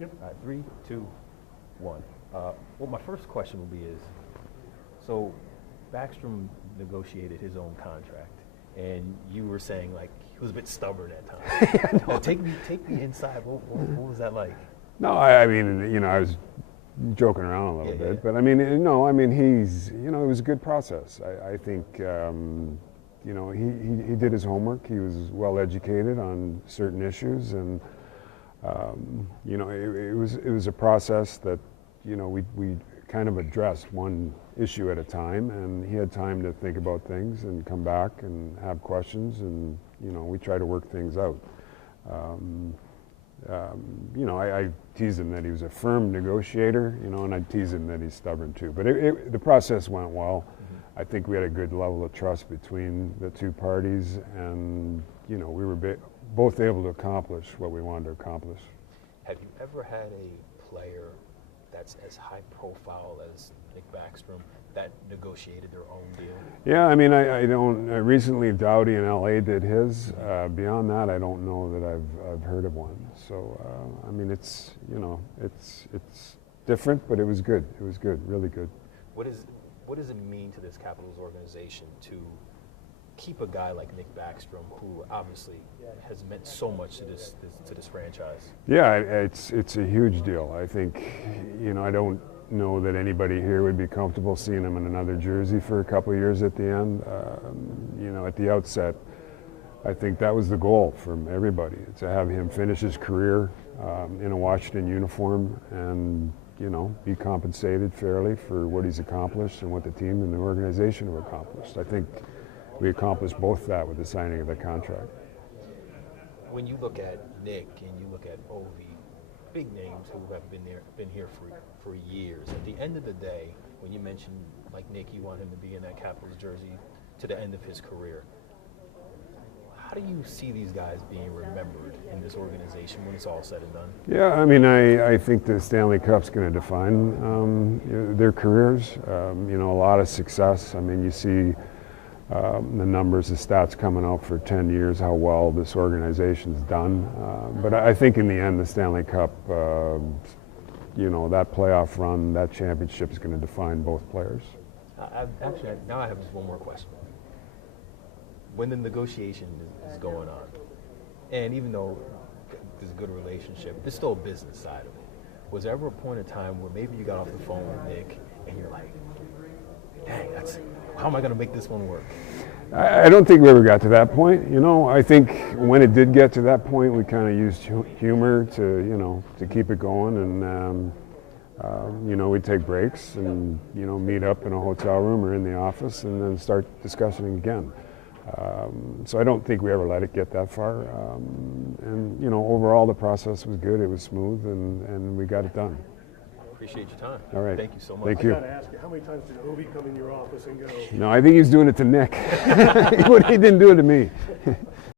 Yep. All right, 3, 2, 1. Well, my first question will be is, so Backstrom negotiated his own contract, and you were saying like he was a bit stubborn at times. Take me inside. What was that like? No, I mean, I was joking around a little bit, yeah. but I mean, no, I mean, it was a good process. I think, he did his homework. He was well educated on certain issues, and it was a process that, we kind of addressed one issue at a time, and he had time to think about things and come back and have questions, and we try to work things out. I teased him that he was a firm negotiator, and I teased him that he's stubborn too. But the process went well. I think we had a good level of trust between the two parties, and we were both able to accomplish what we wanted to accomplish. Have you ever had a player that's as high profile as Nick Backstrom that negotiated their own deal? Yeah, I mean, I don't. Recently, Doughty in LA did his. Beyond that, I don't know that I've heard of one. So, I mean, it's different, but it was good. It was good, really good. What does it mean to this Capitals organization to keep a guy like Nick Backstrom, who obviously has meant so much to this franchise? Yeah, it's a huge deal. I think, I don't know that anybody here would be comfortable seeing him in another jersey for a couple of years at the end. At the outset, I think that was the goal from everybody, to have him finish his career in a Washington uniform and, be compensated fairly for what he's accomplished and what the team and the organization have accomplished. I think we accomplished both that with the signing of the contract. When you look at Nick and you look at Ovi, big names who have been here for years. At the end of the day, when you mention like Nick, you want him to be in that Capitals jersey to the end of his career. How do you see these guys being remembered in this organization when it's all said and done? Yeah, I mean, I think the Stanley Cup's going to define their careers. A lot of success. I mean, you see the numbers, the stats coming out for 10 years, how well this organization's done. But I think in the end, the Stanley Cup, that playoff run, that championship is going to define both players. Now I have just one more question. When the negotiation is going on, and even though there's a good relationship, there's still a business side of it. Was there ever a point in time where maybe you got off the phone with Nick and you're like, dang, how am I going to make this one work? I don't think we ever got to that point. I think when it did get to that point, we kind of used humor to keep it going, and we'd take breaks and meet up in a hotel room or in the office and then start discussing again. So I don't think we ever let it get that far. And overall the process was good. It was smooth, and we got it done. Appreciate your time. All right. Thank you so much. Thank you. I got to ask you, how many times did Ovi come in your office and go? No, I think he's doing it to Nick. He didn't do it to me.